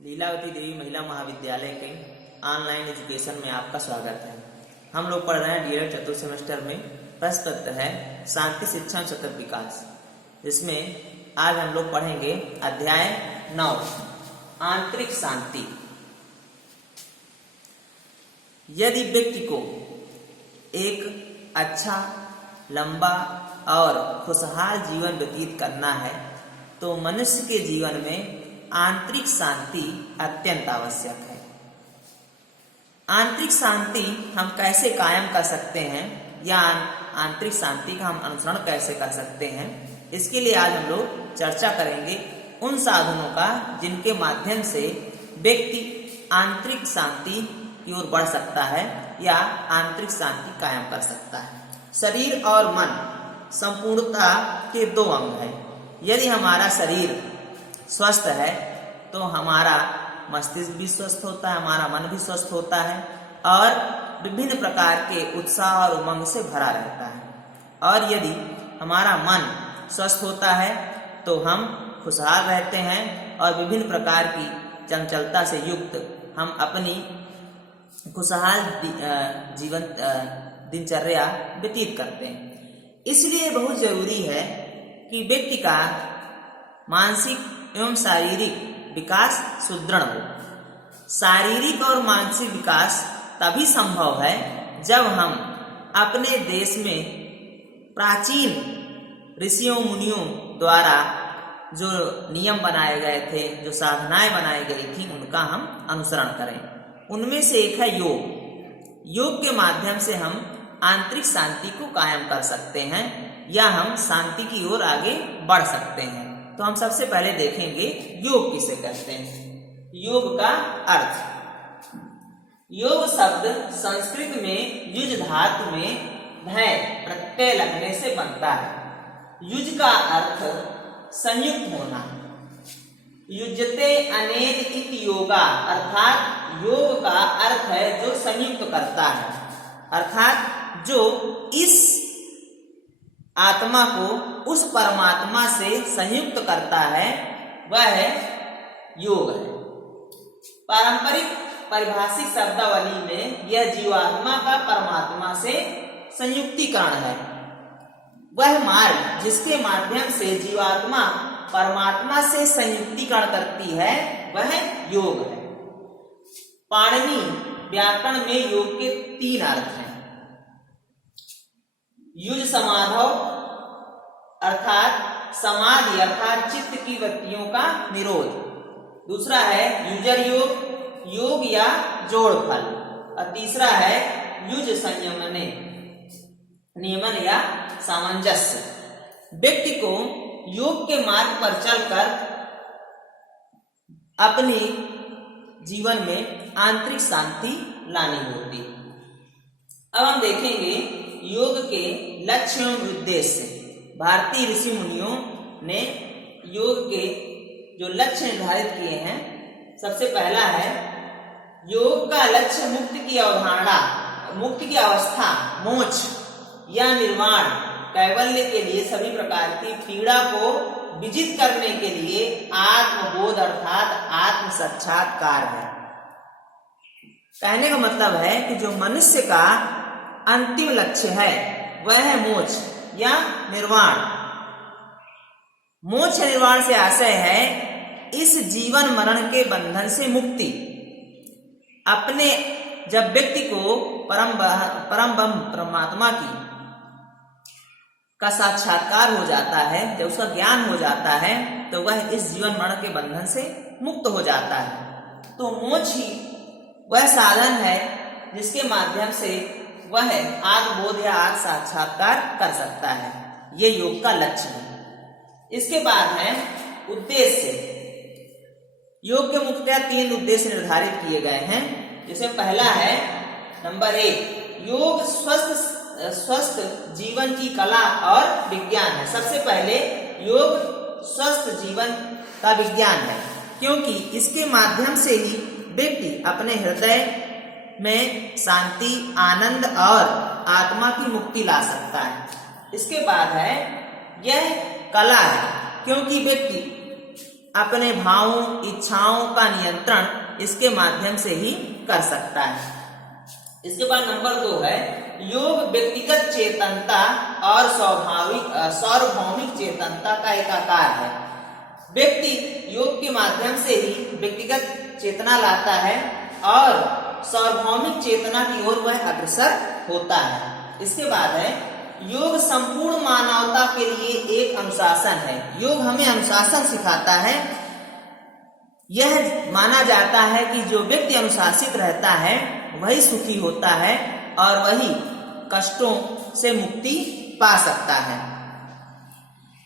लीलावती देवी महिला महाविद्यालय के ऑनलाइन एजुकेशन में आपका स्वागत है। हम लोग पढ़ रहे हैं डीएलएड चतुर्थ सेमेस्टर में प्रश्न पत्र है शांति शिक्षा सतत विकास। इसमें आज हम लोग पढ़ेंगे अध्याय 9 आंतरिक शांति। यदि व्यक्ति को एक अच्छा, लंबा और खुशहाल जीवन व्यतीत करना है तो मनुष्य के जीवन में आंतरिक शांति अत्यंत आवश्यक है। आंतरिक शांति हम कैसे कायम कर सकते हैं या आंतरिक शांति का हम अनुसरण कैसे कर सकते हैं, इसके लिए आज हम लोग चर्चा करेंगे उन साधनों का जिनके माध्यम से व्यक्ति आंतरिक शांति की ओर बढ़ सकता है या आंतरिक शांति कायम कर सकता है। शरीर और मन संपूर्णता के दो अंग हैं। यदि हमारा शरीर स्वस्थ है तो हमारा मस्तिष्क भी स्वस्थ होता है, हमारा मन भी स्वस्थ होता है और विभिन्न प्रकार के उत्साह और उमंग से भरा रहता है। और यदि हमारा मन स्वस्थ होता है तो हम खुशहाल रहते हैं और विभिन्न प्रकार की चंचलता से युक्त हम अपनी खुशहाल जीवन दिनचर्या व्यतीत करते हैं। इसलिए बहुत जरूरी है कि व्यक्ति का मानसिक एवं शारीरिक विकास सुदृढ़ हो। शारीरिक और मानसिक विकास तभी संभव है जब हम अपने देश में प्राचीन ऋषियों मुनियों द्वारा जो नियम बनाए गए थे, जो साधनाएं बनाई गई थी, उनका हम अनुसरण करें। उनमें से एक है योग। योग के माध्यम से हम आंतरिक शांति को कायम कर सकते हैं या हम शांति की ओर आगे बढ़ सकते हैं। तो हम सबसे पहले देखेंगे योग किसे कहते हैं। योग का अर्थ, योग शब्द संस्कृत में युज धातु में भय प्रत्यय लगने से बनता है। युज का अर्थ संयुक्त होना। युजते अनेन इति योगा, अर्थात योग का अर्थ है जो संयुक्त करता है, अर्थात जो इस आत्मा को उस परमात्मा से संयुक्त करता है, वह है योग है। पारंपरिक परिभाषिक शब्दावली में यह जीवात्मा का परमात्मा से संयुक्तिकरण है। वह मार्ग जिसके माध्यम से जीवात्मा परमात्मा से संयुक्तिकरण करती है, वह योग है। पाणिनि व्याकरण में योग के 3 अर्थ हैं। युज समाधौ अर्थात समाधि अर्थात चित्त की वृत्तियों का निरोध। दूसरा है युजर योग, योग या जोड़ फल। और तीसरा है युज संयमने, नियमन या सामंजस्य। व्यक्ति को योग के मार्ग पर चलकर अपने जीवन में आंतरिक शांति लानी होती। अब हम देखेंगे योग के लक्ष्य एवं उद्देश्य। भारतीय ऋषि मुनियों ने योग के जो लक्ष्य निर्धारित किए हैं, सबसे पहला है योग का लक्ष्य मुक्ति की अवधारणा, मुक्ति की अवस्था, मोक्ष या निर्वाण, कैवल्य के लिए सभी प्रकार की पीड़ा को विजित करने के लिए आत्मबोध अर्थात आत्म साक्षात्कार है। कहने का मतलब है कि जो मनुष्य का अंतिम लक्ष्य है वह है मोक्ष या निर्वाण। मोक्ष निर्वाण से आशय है इस जीवन मरण के बंधन से मुक्ति। अपने जब व्यक्ति को परम परमात्मा की का साक्षात्कार हो जाता है, जब उसका ज्ञान हो जाता है, तो वह इस जीवन मरण के बंधन से मुक्त हो जाता है। तो मोक्ष ही वह साधन है जिसके माध्यम से वह आत्मबोध या आत्म साक्षात्कार कर सकता है। ये योग का लक्ष्य है। इसके बाद है उद्देश्य। योग के मुख्यतः 3 उद्देश्य निर्धारित किए गए हैं। जिसमें पहला है नंबर 1 योग स्वस्थ जीवन की कला और विज्ञान है। सबसे पहले योग स्वस्थ जीवन का विज्ञान है, क्योंकि इसके माध्यम से ही व्यक्ति अपने हृदय में शांति, आनंद और आत्मा की मुक्ति ला सकता है। इसके बाद है यह कला है, क्योंकि व्यक्ति अपने भावों इच्छाओं का नियंत्रण इसके माध्यम से ही कर सकता है। इसके बाद नंबर 2 है योग व्यक्तिगत चेतनता और सार्वभौमिक चेतनता का एक आकार है। व्यक्ति योग के माध्यम से ही व्यक्तिगत चेतना लाता है और सार्वभौमिक चेतना की ओर वह अग्रसर होता है। इसके बाद है योग संपूर्ण मानवता के लिए एक अनुशासन है। योग हमें अनुशासन सिखाता है। यह माना जाता है कि जो व्यक्ति अनुशासित रहता है वही सुखी होता है और वही कष्टों से मुक्ति पा सकता है।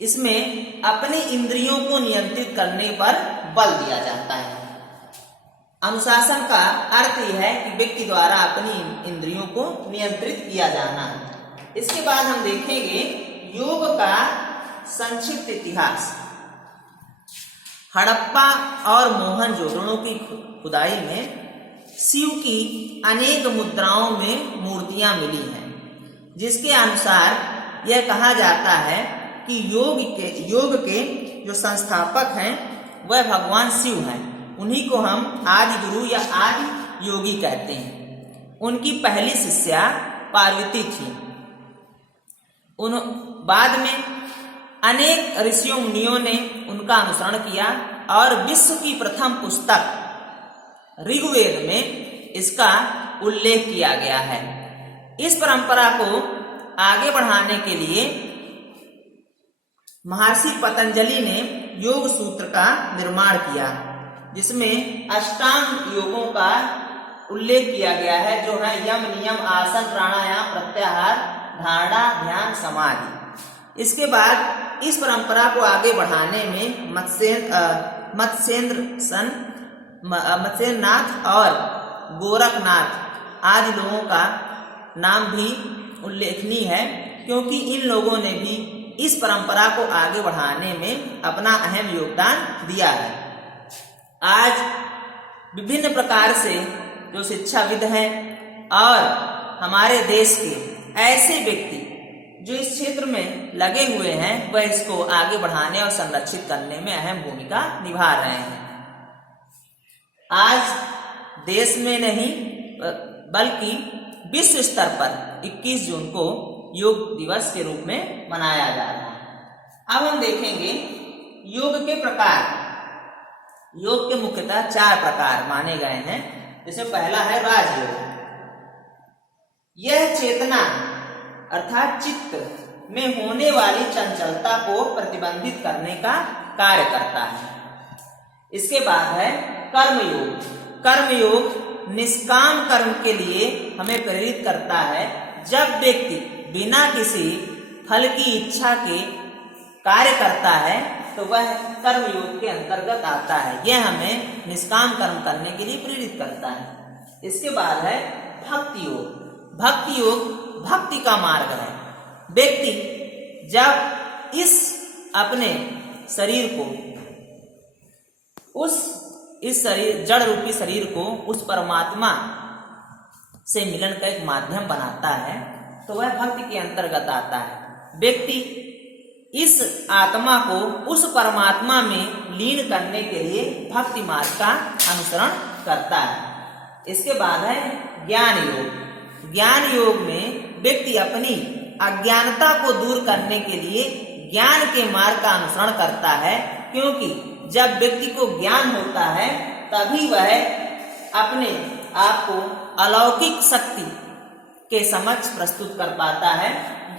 इसमें अपनी इंद्रियों को नियंत्रित करने पर बल दिया जाता है। अनुशासन का अर्थ यह है कि व्यक्ति द्वारा अपनी इंद्रियों को नियंत्रित किया जाना है। इसके बाद हम देखेंगे योग का संक्षिप्त इतिहास। हड़प्पा और मोहनजोदड़ो की खुदाई में शिव की अनेक मुद्राओं में मूर्तियां मिली हैं, जिसके अनुसार यह कहा जाता है कि योग के जो संस्थापक हैं वह भगवान शिव हैं। उन्हीं को हम आदि गुरु या आदि योगी कहते हैं। उनकी पहली शिष्या पार्वती थी। बाद में अनेक ऋषियों मुनियों ने उनका अनुसरण किया और विश्व की प्रथम पुस्तक ऋग्वेद में इसका उल्लेख किया गया है। इस परंपरा को आगे बढ़ाने के लिए महर्षि पतंजलि ने योग सूत्र का निर्माण किया, जिसमें अष्टांग योगों का उल्लेख किया गया है, जो है यम, नियम, आसन, प्राणायाम, प्रत्याहार, धारणा, ध्यान, समाधि। इसके बाद इस परंपरा को आगे बढ़ाने में मत्स्येंद्रनाथ और गोरखनाथ आदि लोगों का नाम भी उल्लेखनीय है, क्योंकि इन लोगों ने भी इस परंपरा को आगे बढ़ाने में अपना अहम योगदान दिया है। आज विभिन्न प्रकार से जो शिक्षाविद हैं और हमारे देश के ऐसे व्यक्ति जो इस क्षेत्र में लगे हुए हैं, वह इसको आगे बढ़ाने और संरक्षित करने में अहम भूमिका निभा रहे हैं। आज देश में नहीं बल्कि विश्व स्तर पर 21 जून को योग दिवस के रूप में मनाया जा रहा है। अब हम देखेंगे योग के प्रकार। योग के मुख्यतः 4 प्रकार माने गए हैं, जिसमें पहला है राजयोग। यह चेतना अर्थात चित्त में होने वाली चंचलता को प्रतिबंधित करने का कार्य करता है। इसके बाद है कर्मयोग। कर्मयोग निष्काम कर्म के लिए हमें प्रेरित करता है। जब व्यक्ति बिना किसी फल की इच्छा के कार्य करता है तो वह कर्मयोग के अंतर्गत आता है। यह हमें निष्काम कर्म करने के लिए प्रेरित करता है। इसके बाद है भक्ति योग। भक्ति योग भक्ति का मार्ग है। व्यक्ति जब इस अपने शरीर को इस शरीर जड़ रूपी शरीर को उस परमात्मा से मिलन का एक माध्यम बनाता है तो वह भक्ति के अंतर्गत आता है। व्यक्ति इस आत्मा को उस परमात्मा में लीन करने के लिए भक्ति मार्ग का अनुसरण करता है। इसके बाद है ज्ञान योग। ज्ञान योग में व्यक्ति अपनी अज्ञानता को दूर करने के लिए ज्ञान के मार्ग का अनुसरण करता है, क्योंकि जब व्यक्ति को ज्ञान होता है तभी वह अपने आप को अलौकिक शक्ति के समक्ष प्रस्तुत कर पाता है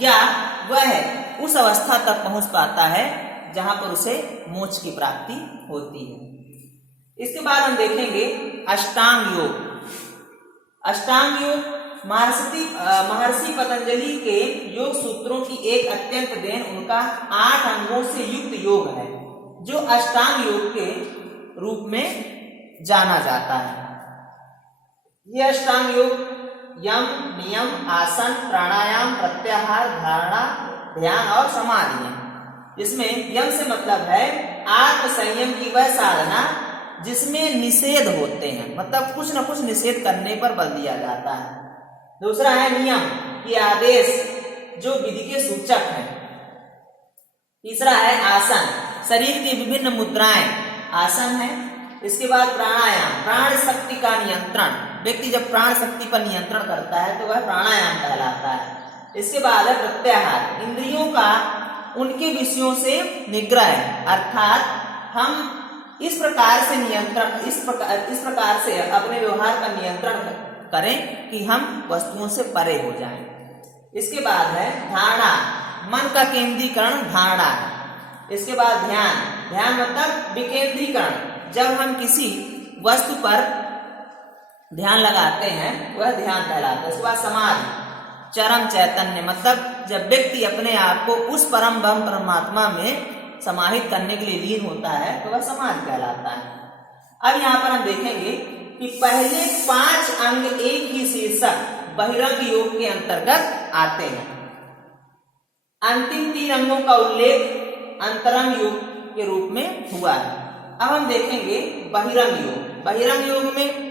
या वह उस अवस्था तक पहुंच पाता है जहां पर उसे मोक्ष की प्राप्ति होती है। इसके बाद हम देखेंगे अष्टांग योग। अष्टांग योग महर्षि पतंजलि के योग सूत्रों की एक अत्यंत देन उनका 8 अंगों से युक्त योग है, जो अष्टांग योग के रूप में जाना जाता है। यह अष्टांग योग यम, नियम, आसन, प्राणायाम, प्रत्याहार, धारणा, ध्यान और समाधि है। इसमें यम से मतलब है आत्म संयम की वह साधना जिसमें निषेध होते हैं, मतलब कुछ न कुछ निषेध करने पर बल दिया जाता है। दूसरा है नियम की आदेश जो विधि के सूचक है। तीसरा है आसन, शरीर की विभिन्न मुद्राएं आसन है। इसके बाद प्राणायाम, प्राण शक्ति का नियंत्रण, व्यक्ति जब प्राण शक्ति पर नियंत्रण करता है तो वह प्राणायाम कहलाता है। इसके बाद है प्रत्याहार, इंद्रियों का उनके विषयों से निग्रह, अर्थात हम इस प्रकार से इस प्रकार से अपने व्यवहार का नियंत्रण करें कि हम वस्तुओं से परे हो जाएं। इसके बाद है धारणा, मन का केंद्रीकरण धारणा है। इसके बाद ध्यान, ध्यान मतलब विकेंद्रीकरण, जब हम किसी वस्तु पर ध्यान लगाते हैं वह ध्यान कहलाता है। इसके बाद समाधि, चरम चैतन्य, मतलब जब व्यक्ति अपने आप को उस परम ब्रह्म परमात्मा में समाहित करने के लिए लीन होता है तो वह समाधि कहलाता है। अब यहाँ पर हम देखेंगे कि पहले 5 अंग एक ही शीर्षक बहिरंग योग के अंतर्गत आते हैं। अंतिम 3 अंगों का उल्लेख अंतरंग योग के रूप में हुआ है। अब हम देखेंगे बहिरंग योग। बहिरंग योग में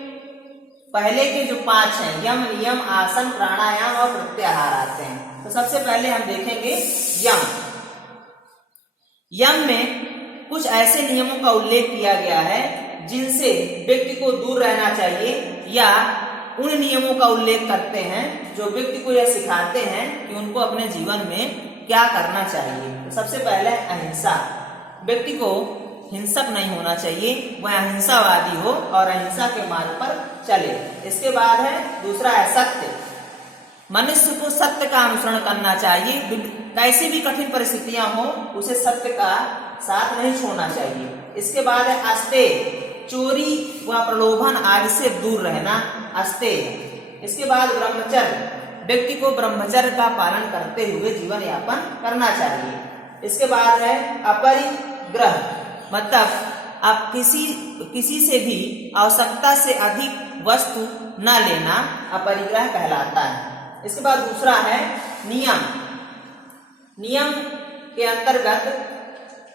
पहले के जो 5 हैं, यम, नियम, आसन, प्राणायाम और प्रत्याहार आते हैं। तो सबसे पहले हम देखेंगे यम। यम में कुछ ऐसे नियमों का उल्लेख किया गया है जिनसे व्यक्ति को दूर रहना चाहिए, या उन नियमों का उल्लेख करते हैं जो व्यक्ति को यह सिखाते हैं कि उनको अपने जीवन में क्या करना चाहिए। तो सबसे पहले अहिंसा, व्यक्ति को हिंसक नहीं होना चाहिए, वह अहिंसावादी हो और अहिंसा के मार्ग पर चले। इसके बाद है दूसरा है सत्य, मनुष्य को सत्य का अनुसरण करना चाहिए, कैसी भी कठिन परिस्थितियां हो उसे सत्य का साथ नहीं छोड़ना चाहिए। इसके बाद है अस्तेय, चोरी व प्रलोभन आदि से दूर रहना अस्तेय। इसके बाद ब्रह्मचर्य, व्यक्ति को ब्रह्मचर्य का पालन करते हुए जीवन यापन करना चाहिए। इसके बाद है अपरिग्रह, मतलब आप किसी से भी आवश्यकता से अधिक वस्तु न लेना अपरिग्रह कहलाता है। इसके बाद दूसरा है नियम। नियम के अंतर्गत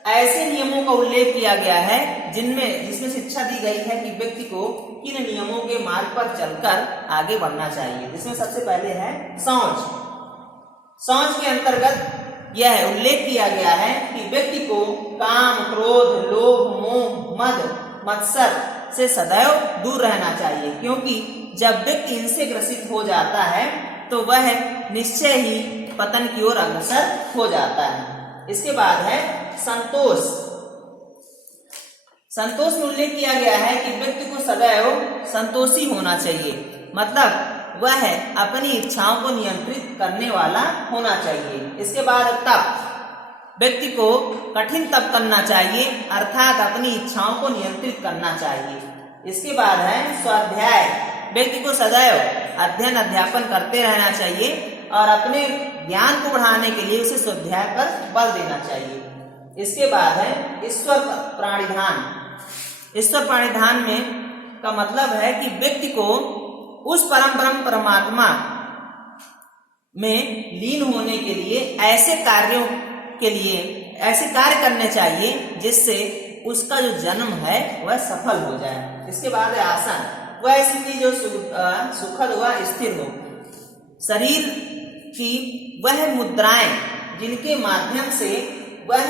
ऐसे नियमों का उल्लेख किया गया है जिसमें शिक्षा दी गई है कि व्यक्ति को किन नियमों के मार्ग पर चलकर आगे बढ़ना चाहिए। जिसमें सबसे पहले है शौच। शौच के अंतर्गत यह उल्लेख किया गया है कि व्यक्ति को काम, क्रोध, लोभ, मोह, मद, मत्सर से सदैव दूर रहना चाहिए, क्योंकि जब व्यक्ति इनसे ग्रसित हो जाता है तो वह निश्चय ही पतन की ओर अग्रसर हो जाता है। इसके बाद है संतोष। संतोष में उल्लेख किया गया है कि व्यक्ति को सदैव संतोषी होना चाहिए, मतलब वह अपनी इच्छाओं को नियंत्रित करने वाला होना चाहिए। इसके बाद तप, व्यक्ति को कठिन तप करना चाहिए, अर्थात अपनी इच्छाओं को नियंत्रित करना चाहिए। इसके बाद है स्वाध्याय, व्यक्ति को सदैव अध्ययन अध्यापन करते रहना चाहिए और अपने ज्ञान को बढ़ाने के लिए उसे स्वाध्याय पर बल देना चाहिए। इसके बाद है ईश्वर प्राणिधान। ईश्वर प्राणिधान में का मतलब है कि व्यक्ति को उस परम ब्रह्म परमात्मा में लीन होने के लिए ऐसे कार्य करने चाहिए जिससे उसका जो जन्म है वह सफल हो जाए। इसके बाद है आसन, वह स्थिति जो सुखद व स्थिर हो, शरीर की वह मुद्राएं जिनके माध्यम से वह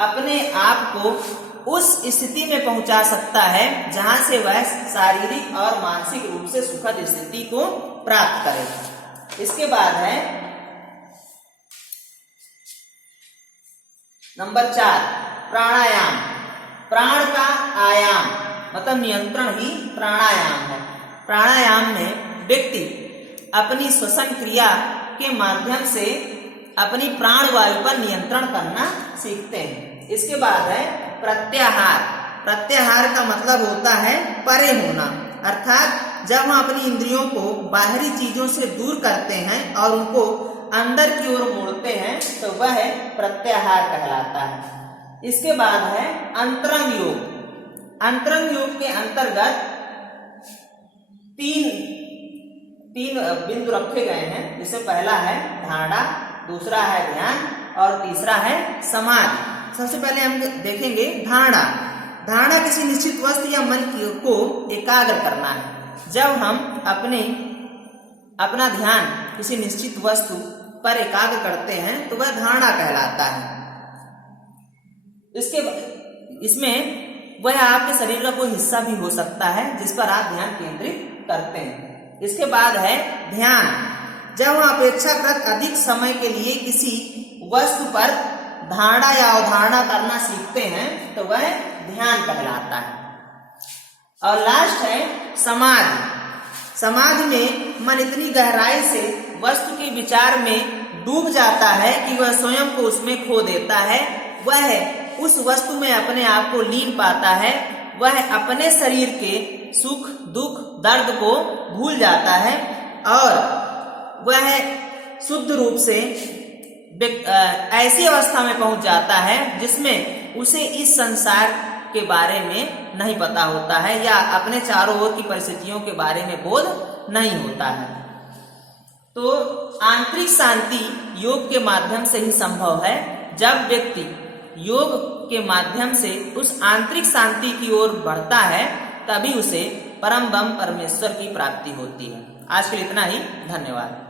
अपने आप को उस स्थिति में पहुंचा सकता है जहां से वह शारीरिक और मानसिक रूप से सुखद स्थिति को प्राप्त करे। इसके बाद है नंबर 4 प्राणायाम। प्राण का आयाम मतलब नियंत्रण ही प्राणायाम है। प्राणायाम में व्यक्ति अपनी श्वसन क्रिया के माध्यम से अपनी प्राण वायु पर नियंत्रण करना सीखते हैं। इसके बाद है प्रत्याहार। प्रत्याहार का मतलब होता है परे होना, अर्थात जब हम अपनी इंद्रियों को बाहरी चीजों से दूर करते हैं और उनको अंदर की ओर मोड़ते हैं तो वह प्रत्याहार कहलाता है। इसके बाद है अंतरंग योग। अंतरंग योग के अंतर्गत तीन बिंदु रखे गए हैं, जिससे पहला है धारणा, दूसरा है ध्यान और तीसरा है समाधि। सबसे पहले हम देखेंगे धारणा। धारणा किसी निश्चित वस्तु या मन को एकाग्र करना है। जब हम अपना ध्यान किसी निश्चित वस्तु पर एकाग्र करते हैं तो वह धारणा कहलाता है। इसमें वह आपके शरीर का कोई हिस्सा भी हो सकता है जिस पर आप ध्यान केंद्रित करते हैं। इसके बाद है ध्यान। जब हम अपेक्षाकृत अधिक समय के लिए किसी वस्तु पर धारणा या अवधारणा करना सीखते हैं तो वह ध्यान कहलाता है। और लास्ट है समाधि। समाधि में मन इतनी गहराई से वस्तु के विचार में डूब जाता है कि वह स्वयं को उसमें खो देता है। वह उस वस्तु में अपने आप को लीन पाता है। वह अपने शरीर के सुख दुख दर्द को भूल जाता है और वह शुद्ध रूप से ऐसी अवस्था में पहुंच जाता है जिसमें उसे इस संसार के बारे में नहीं पता होता है या अपने चारों ओर की परिस्थितियों के बारे में बोध नहीं होता है। तो आंतरिक शांति योग के माध्यम से ही संभव है। जब व्यक्ति योग के माध्यम से उस आंतरिक शांति की ओर बढ़ता है तभी उसे परम ब्रह्म परमेश्वर की प्राप्ति होती है। आज के लिए इतना ही। धन्यवाद।